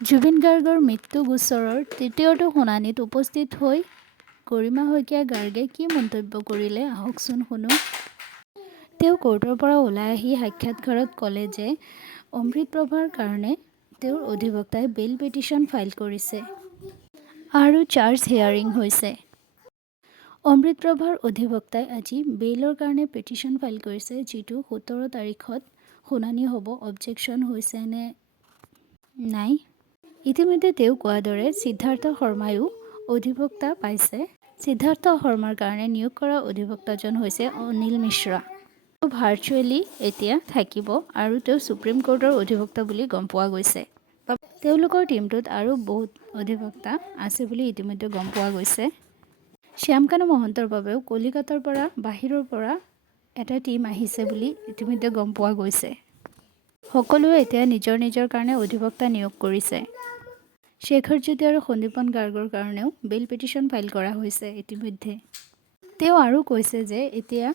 জুবিন গাৰ্গৰ মৃত্যু গোচৰৰ তৃতীয়টো শুনানিত উপস্থিত হৈ গৰিমা শইকীয়া গাৰ্গে কি মন্তব্য কৰিলে আহকচোন শুনো। তেওঁ কোৰ্টৰ পৰা ওলাই আহি সাক্ষাৎকাৰত ক'লে যে অমৃতপ্ৰভাৰ কাৰণে তেওঁৰ অধিবক্তাই বেইল পিটিশ্যন ফাইল কৰিছে আৰু চাৰ্জ হিয়াৰিং হৈছে। অমৃতপ্ৰভাৰ অধিবক্তাই আজি বেইলৰ কাৰণে পিটিশ্যন ফাইল কৰিছে, যিটো 17 তাৰিখত শুনানি হ'ব। অবজেকশ্যন হৈছে নে নাই? ইতিমধ্যে তেওঁ কোৱাৰ দৰে সিদ্ধাৰ্থ শৰ্মায়ো অধিবক্তা পাইছে। সিদ্ধাৰ্থ শৰ্মাৰ কাৰণে নিয়োগ কৰা অধিবক্তাজন হৈছে অনিল মিশ্ৰা। তেওঁ ভাৰ্চুৱেলি এতিয়া থাকিব আৰু তেওঁ সুপ্ৰিম কোৰ্টৰ অধিবক্তা বুলি গম পোৱা গৈছে। তেওঁলোকৰ টীমটোত আৰু বহুত অধিবক্তা আছে বুলি ইতিমধ্যে গম পোৱা গৈছে। শ্যামকানু মহন্তৰ বাবেও কলিকতাৰ পৰা বাহিৰৰ পৰা এটা টীম আহিছে বুলি ইতিমধ্যে গম পোৱা গৈছে। সকলোৱে এতিয়া নিজৰ নিজৰ কাৰণে অধিবক্তা নিয়োগ কৰিছে। শেখৰ জ্যোতি আৰু সন্দীপন গাৰ্গৰ কাৰণেও বেইল পিটিশ্যন ফাইল কৰা হৈছে ইতিমধ্যে। তেওঁ আৰু কৈছে যে এতিয়া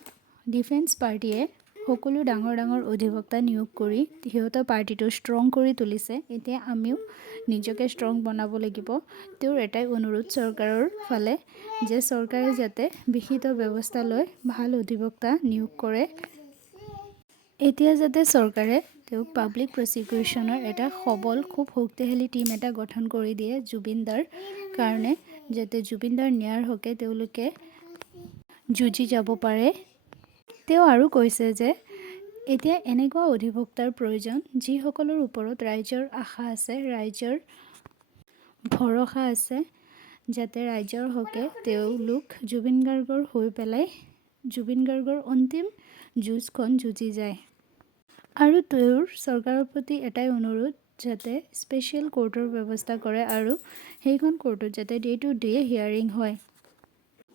ডিফেন্স পাৰ্টিয়ে সকলো ডাঙৰ ডাঙৰ অধিবক্তা নিয়োগ কৰি সিহঁতৰ পাৰ্টিটো ষ্ট্ৰং কৰি তুলিছে। এতিয়া আমিও নিজকে ষ্ট্ৰং বনাব লাগিব। তেওঁৰ এটাই অনুৰোধ চৰকাৰৰ ফালে যে চৰকাৰে যাতে বিহিত ব্যৱস্থা লৈ ভাল অধিবক্তা নিয়োগ কৰে। এতিয়া যাতে চৰকাৰে তেওঁক পাব্লিক প্ৰচিকিউশ্যনৰ এটা সবল খুব শক্তিশালী টীম এটা গঠন কৰি দিয়ে জুবিন দাৰ কাৰণে, যাতে জুবিন দাৰ ন্যায়ৰ হকে তেওঁলোকে যুঁজি যাব পাৰে। তেওঁ আৰু কৈছে যে এতিয়া এনেকুৱা অধিবক্তাৰ প্ৰয়োজন যিসকলৰ ওপৰত ৰাইজৰ আশা আছে, ৰাইজৰ ভৰসা আছে, যাতে ৰাইজৰ হকে তেওঁলোক জুবিন গাৰ্গৰ হৈ পেলাই জুবিন গাৰ্গৰ অন্তিম যুঁজখন যুঁজি যায়। আৰু তেওঁৰ চৰকাৰৰ প্ৰতি এটাই অনুৰোধ যাতে স্পেচিয়েল কোৰ্টৰ ব্যৱস্থা কৰে আৰু সেইখন কোৰ্টত যাতে ডে টু ডে হিয়াৰিং হয়।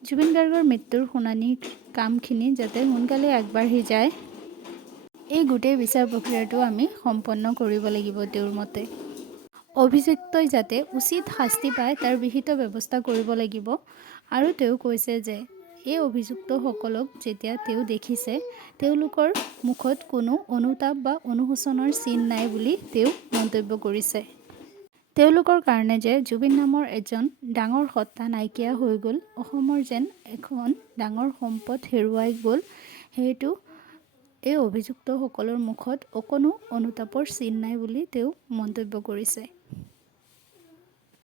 জুবিন গাৰ্গৰ মৃত্যুৰ শুনানিৰ কামখিনি যাতে সোনকালে আগবাঢ়ি যায়, এই গোটেই বিচাৰ প্ৰক্ৰিয়াটো আমি সম্পন্ন কৰিব লাগিব তেওঁৰ মতে। অভিযুক্তই যাতে উচিত শাস্তি পায় তাৰ বিহিত ব্যৱস্থা কৰিব লাগিব। আৰু তেওঁ কৈছে যে এই অভিযুক্তসকলক যেতিয়া তেওঁ দেখিছে তেওঁলোকৰ মুখত কোনো অনুতাপ বা অনুশোচনাৰ চিন নাই বুলি তেওঁ মন্তব্য কৰিছে। তেওঁলোকৰ কাৰণে যে জুবিন নামৰ এজন ডাঙৰ সত্তা নাইকিয়া হৈ গ'ল, অসমৰ যেন এখন ডাঙৰ সম্পদ হেৰুৱাই গ'ল, সেইটো এই অভিযুক্তসকলৰ মুখত অকণো অনুতাপৰ চিন নাই বুলি তেওঁ মন্তব্য কৰিছে।